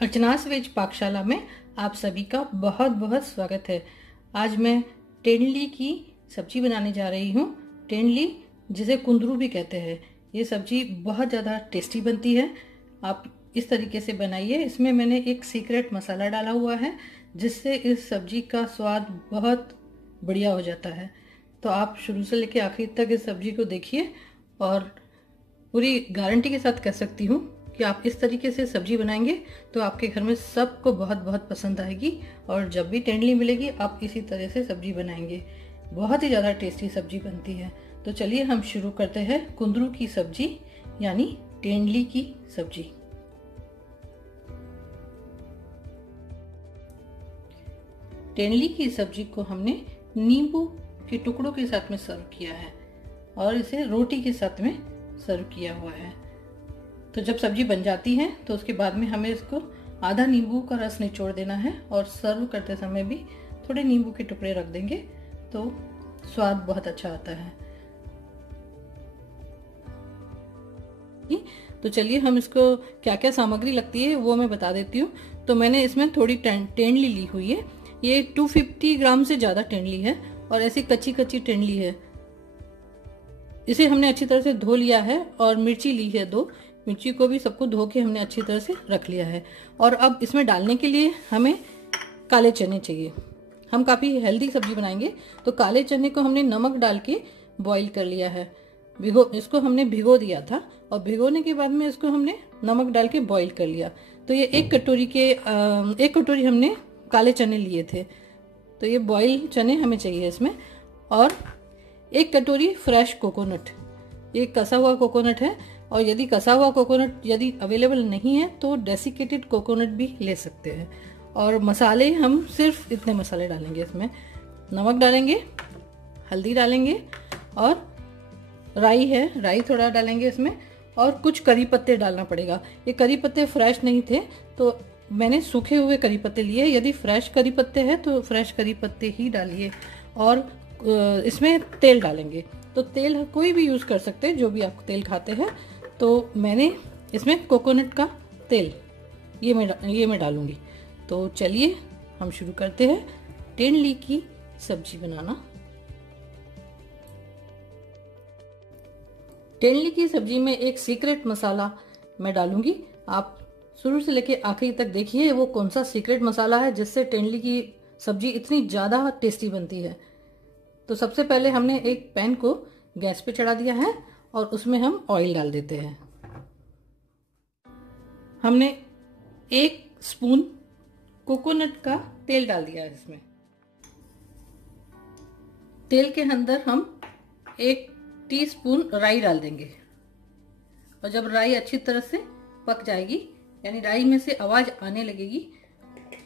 अर्चनास veg पाकशाला में आप सभी का बहुत बहुत स्वागत है। आज मैं टेंडली की सब्जी बनाने जा रही हूँ। टेंडली जिसे कुंदरू भी कहते हैं, ये सब्जी बहुत ज़्यादा टेस्टी बनती है। आप इस तरीके से बनाइए। इसमें मैंने एक सीक्रेट मसाला डाला हुआ है जिससे इस सब्जी का स्वाद बहुत बढ़िया हो जाता है। तो आप शुरू से लेकर आखिर तक इस सब्जी को देखिए और पूरी गारंटी के साथ कह सकती हूँ कि आप इस तरीके से सब्जी बनाएंगे तो आपके घर में सबको बहुत बहुत पसंद आएगी। और जब भी टेंडली मिलेगी आप इसी तरह से सब्जी बनाएंगे, बहुत ही ज़्यादा टेस्टी सब्जी बनती है। तो चलिए हम शुरू करते हैं कुंदरू की सब्जी यानी टेंडली की सब्जी। टेंडली की सब्जी को हमने नींबू के टुकड़ों के साथ में सर्व किया है और इसे रोटी के साथ में सर्व किया हुआ है। तो जब सब्जी बन जाती है तो उसके बाद में हमें इसको आधा नींबू का रस निचोड़ देना है और सर्व करते समय भी थोड़े नींबू के टुकड़े रख देंगे तो स्वाद बहुत अच्छा आता है। तो चलिए हम इसको क्या क्या सामग्री लगती है वो मैं बता देती हूँ। तो मैंने इसमें थोड़ी टेंडली ली हुई है। ये 250 ग्राम से ज़्यादा टेंडली है और ऐसी कच्ची कच्ची टेंडली है। इसे हमने अच्छी तरह से धो लिया है और मिर्ची ली है 2 मिर्ची को भी सबको धो के हमने अच्छी तरह से रख लिया है। और अब इसमें डालने के लिए हमें काले चने चाहिए। हम काफ़ी हेल्दी सब्जी बनाएंगे तो काले चने को हमने नमक डाल के बॉईल कर लिया है। इसको हमने भिगो दिया था और भिगोने के बाद में इसको हमने नमक डाल के बॉईल कर लिया। तो ये एक कटोरी हमने काले चने लिए थे। तो ये बॉईल चने हमें चाहिए इसमें। और 1 कटोरी फ्रेश कोकोनट, ये कसा हुआ कोकोनट है। और यदि कसा हुआ कोकोनट यदि अवेलेबल नहीं है तो डेसिकेटेड कोकोनट भी ले सकते हैं। और मसाले हम सिर्फ इतने मसाले डालेंगे इसमें। नमक डालेंगे, हल्दी डालेंगे और राई है, राई थोड़ा डालेंगे इसमें। और कुछ करी पत्ते डालना पड़ेगा। ये करी पत्ते फ्रेश नहीं थे तो मैंने सूखे हुए करी पत्ते लिए। यदि फ्रेश करी पत्ते हैं तो फ्रेश करी पत्ते ही डालिए। और इसमें तेल डालेंगे। तो तेल कोई भी यूज़ कर सकते हैं, जो भी आप तेल खाते हैं। तो मैंने इसमें कोकोनट का तेल ये मैं डालूंगी। तो चलिए हम शुरू करते हैं टेंडली की सब्जी बनाना। टेंडली की सब्जी में एक सीक्रेट मसाला मैं डालूंगी। आप शुरू से लेकर आखिरी तक देखिए वो कौन सा सीक्रेट मसाला है जिससे टेंडली की सब्जी इतनी ज़्यादा टेस्टी बनती है। तो सबसे पहले हमने एक पैन को गैस पे चढ़ा दिया है और उसमें हम ऑयल डाल देते हैं। हमने 1 स्पून कोकोनट का तेल डाल दिया है इसमें। तेल के अंदर हम 1 टीस्पून राई डाल देंगे। और जब राई अच्छी तरह से पक जाएगी यानी राई में से आवाज आने लगेगी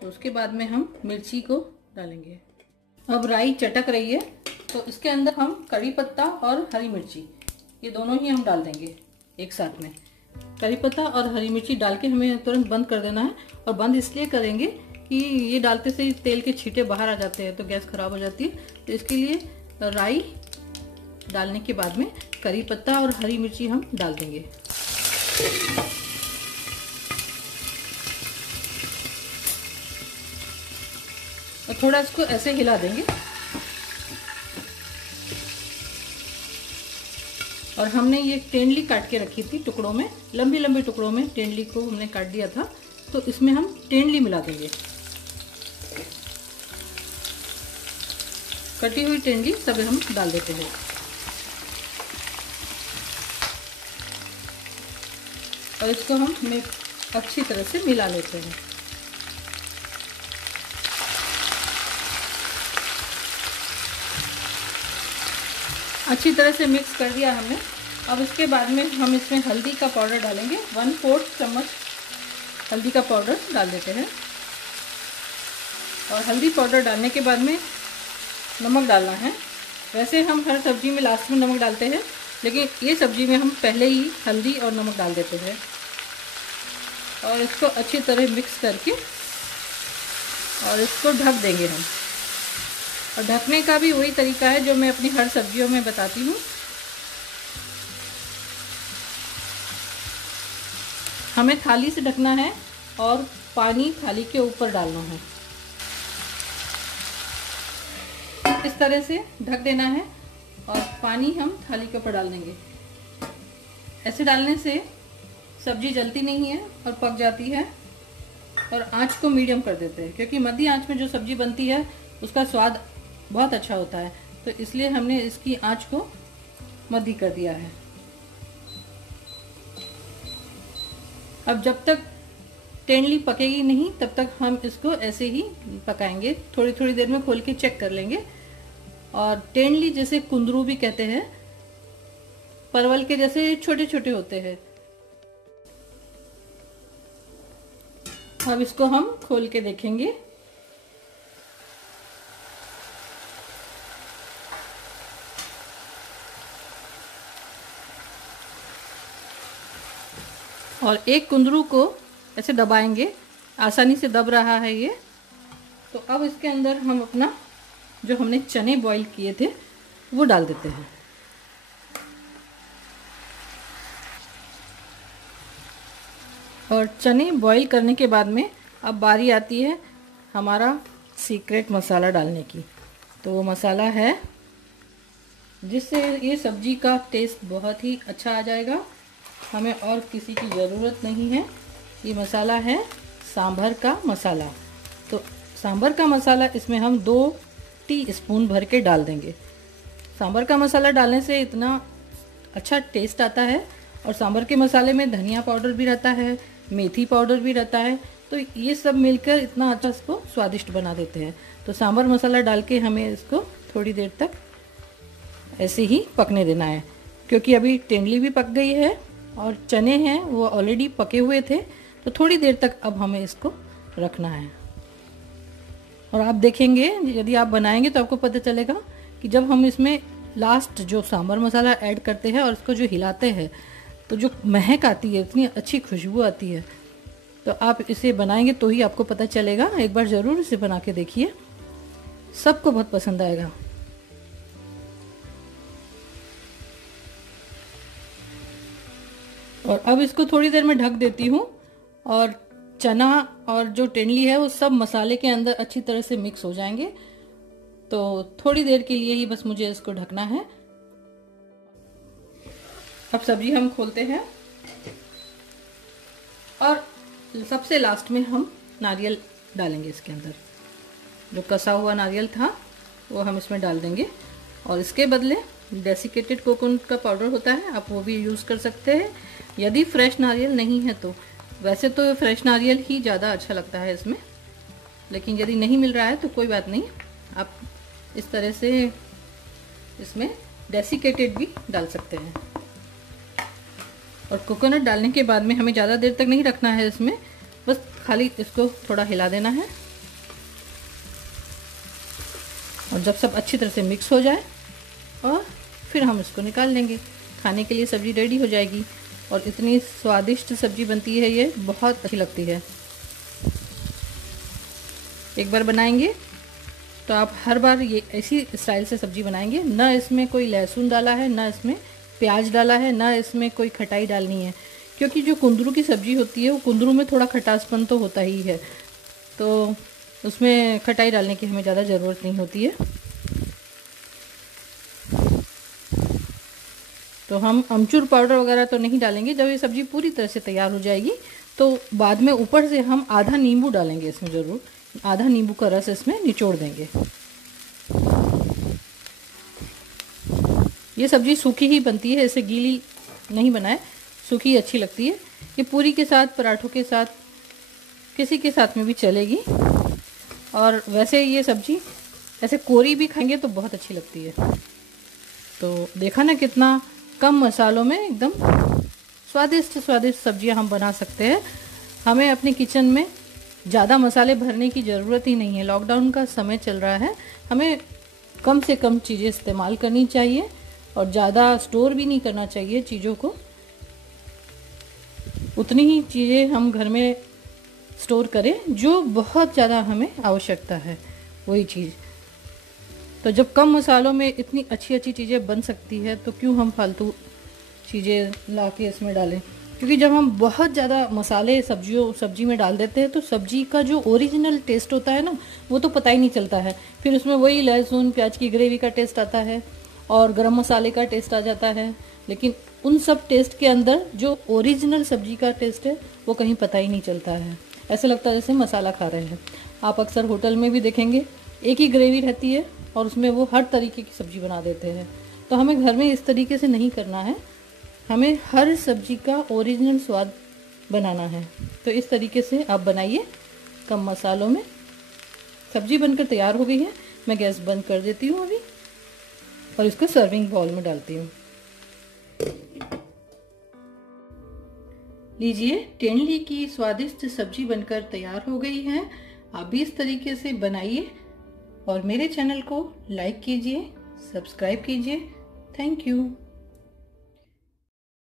तो उसके बाद में हम मिर्ची को डालेंगे। अब राई चटक रही है तो इसके अंदर हम कड़ी पत्ता और हरी मिर्ची ये दोनों ही हम डाल देंगे एक साथ में। कड़ी पत्ता और हरी मिर्ची डाल के हमें तुरंत बंद कर देना है। और बंद इसलिए करेंगे कि ये डालते से तेल के छींटे बाहर आ जाते हैं तो गैस खराब हो जाती है। तो इसके लिए राई डालने के बाद में कड़ी पत्ता और हरी मिर्ची हम डाल देंगे। और थोड़ा इसको ऐसे हिला देंगे। और हमने ये टेंडली काट के रखी थी टुकड़ों में, लंबे लंबे टुकड़ों में टेंडली को हमने काट दिया था। तो इसमें हम टेंडली मिला देंगे। कटी हुई टेंडली सब हम डाल देते हैं। और इसको हम अच्छी तरह से मिला लेते हैं। अच्छी तरह से मिक्स कर दिया हमने। अब इसके बाद में हम इसमें हल्दी का पाउडर डालेंगे। 1/4 चम्मच हल्दी का पाउडर डाल देते हैं। और हल्दी पाउडर डालने के बाद में नमक डालना है। वैसे हम हर सब्जी में लास्ट में नमक डालते हैं लेकिन ये सब्जी में हम पहले ही हल्दी और नमक डाल देते हैं। और इसको अच्छी तरह मिक्स करके और इसको ढक देंगे हम। और ढकने का भी वही तरीका है जो मैं अपनी हर सब्जियों में बताती हूँ। हमें थाली से ढकना है और पानी थाली के ऊपर डालना है। इस तरह से ढक देना है और पानी हम थाली के ऊपर डाल देंगे। ऐसे डालने से सब्जी जलती नहीं है और पक जाती है। और आंच को मीडियम कर देते हैं, क्योंकि मध्य आंच में जो सब्जी बनती है उसका स्वाद बहुत अच्छा होता है, तो इसलिए हमने इसकी आंच को मध्य कर दिया है। अब जब तक टेंडली पकेगी नहीं तब तक हम इसको ऐसे ही पकाएंगे। थोड़ी थोड़ी देर में खोल के चेक कर लेंगे। और टेंडली जैसे कुंदरू भी कहते हैं, परवल के जैसे छोटे छोटे होते हैं। अब इसको हम खोल के देखेंगे। और एक कुंदरू को ऐसे दबाएंगे, आसानी से दब रहा है ये। तो अब इसके अंदर हम अपना जो हमने चने बॉईल किए थे वो डाल देते हैं। और चने बॉईल करने के बाद में अब बारी आती है हमारा सीक्रेट मसाला डालने की। तो वो मसाला है जिससे ये सब्जी का टेस्ट बहुत ही अच्छा आ जाएगा। हमें और किसी की ज़रूरत नहीं है। ये मसाला है सांभर का मसाला। तो सांभर का मसाला इसमें हम 2 टीस्पून भर के डाल देंगे। सांभर का मसाला डालने से इतना अच्छा टेस्ट आता है। और सांभर के मसाले में धनिया पाउडर भी रहता है, मेथी पाउडर भी रहता है, तो ये सब मिलकर इतना अच्छा इसको स्वादिष्ट बना देते हैं। तो सांभर मसाला डाल के हमें इसको थोड़ी देर तक ऐसे ही पकने देना है, क्योंकि अभी टेंडली भी पक गई है और चने हैं वो ऑलरेडी पके हुए थे। तो थोड़ी देर तक अब हमें इसको रखना है। और आप देखेंगे, यदि आप बनाएंगे तो आपको पता चलेगा कि जब हम इसमें लास्ट जो सांभर मसाला ऐड करते हैं और इसको जो हिलाते हैं तो जो महक आती है, इतनी अच्छी खुशबू आती है। तो आप इसे बनाएंगे तो ही आपको पता चलेगा। एक बार ज़रूर इसे बना के देखिए, सबको बहुत पसंद आएगा। और अब इसको थोड़ी देर में ढक देती हूँ और चना और जो टेंडली है वो सब मसाले के अंदर अच्छी तरह से मिक्स हो जाएंगे। तो थोड़ी देर के लिए ही बस मुझे इसको ढकना है। अब सब्जी हम खोलते हैं और सबसे लास्ट में हम नारियल डालेंगे इसके अंदर। जो कसा हुआ नारियल था वो हम इसमें डाल देंगे। और इसके बदले डेसिकेटेड कोकोनट का पाउडर होता है, आप वो भी यूज़ कर सकते हैं यदि फ्रेश नारियल नहीं है तो। वैसे तो फ्रेश नारियल ही ज़्यादा अच्छा लगता है इसमें, लेकिन यदि नहीं मिल रहा है तो कोई बात नहीं, आप इस तरह से इसमें डेसिकेटेड भी डाल सकते हैं। और कोकोनट डालने के बाद में हमें ज़्यादा देर तक नहीं रखना है इसमें, बस खाली इसको थोड़ा हिला देना है। और जब सब अच्छी तरह से मिक्स हो जाए और फिर हम इसको निकाल लेंगे। खाने के लिए सब्ज़ी रेडी हो जाएगी। और इतनी स्वादिष्ट सब्ज़ी बनती है, ये बहुत अच्छी लगती है। एक बार बनाएंगे तो आप हर बार ये ऐसी स्टाइल से सब्ज़ी बनाएंगे। ना इसमें कोई लहसुन डाला है, ना इसमें प्याज डाला है, ना इसमें कोई खटाई डालनी है, क्योंकि जो कुंदरू की सब्ज़ी होती है वो कुंदरू में थोड़ा खटासपन तो होता ही है, तो उसमें खटाई डालने की हमें ज़्यादा ज़रूरत नहीं होती है। तो हम अमचूर पाउडर वगैरह तो नहीं डालेंगे। जब ये सब्ज़ी पूरी तरह से तैयार हो जाएगी तो बाद में ऊपर से हम आधा नींबू डालेंगे इसमें, ज़रूर आधा नींबू का रस इसमें निचोड़ देंगे। ये सब्ज़ी सूखी ही बनती है, ऐसे गीली नहीं बनाए, सूखी अच्छी लगती है। ये पूरी के साथ, पराठों के साथ, किसी के साथ में भी चलेगी। और वैसे ये सब्ज़ी ऐसे कोरी भी खाएंगे तो बहुत अच्छी लगती है। तो देखा ना, कितना कम मसालों में एकदम स्वादिष्ट स्वादिष्ट सब्जियां हम बना सकते हैं। हमें अपने किचन में ज़्यादा मसाले भरने की ज़रूरत ही नहीं है। लॉकडाउन का समय चल रहा है, हमें कम से कम चीज़ें इस्तेमाल करनी चाहिए और ज़्यादा स्टोर भी नहीं करना चाहिए चीज़ों को। उतनी ही चीज़ें हम घर में स्टोर करें जो बहुत ज़्यादा हमें आवश्यकता है, वही चीज़। तो जब कम मसालों में इतनी अच्छी अच्छी चीज़ें बन सकती है तो क्यों हम फालतू चीज़ें ला के इसमें डालें। क्योंकि जब हम बहुत ज़्यादा मसाले सब्जी में डाल देते हैं तो सब्जी का जो ओरिजिनल टेस्ट होता है ना, वो तो पता ही नहीं चलता है। फिर उसमें वही लहसुन प्याज की ग्रेवी का टेस्ट आता है और गरम मसाले का टेस्ट आ जाता है, लेकिन उन सब टेस्ट के अंदर जो ओरिजिनल सब्जी का टेस्ट है वो कहीं पता ही नहीं चलता है। ऐसा लगता है जैसे मसाला खा रहे हैं। आप अक्सर होटल में भी देखेंगे एक ही ग्रेवी रहती है और उसमें वो हर तरीके की सब्जी बना देते हैं। तो हमें घर में इस तरीके से नहीं करना है, हमें हर सब्जी का ओरिजिनल स्वाद बनाना है। तो इस तरीके से आप बनाइए कम मसालों में। सब्जी बनकर तैयार हो गई है, मैं गैस बंद कर देती हूँ अभी और इसको सर्विंग बाउल में डालती हूँ। लीजिए, टेंडली की स्वादिष्ट सब्जी बनकर तैयार हो गई है। आप भी इस तरीके से बनाइए और मेरे चैनल को लाइक कीजिए, सब्सक्राइब कीजिए। Thank you.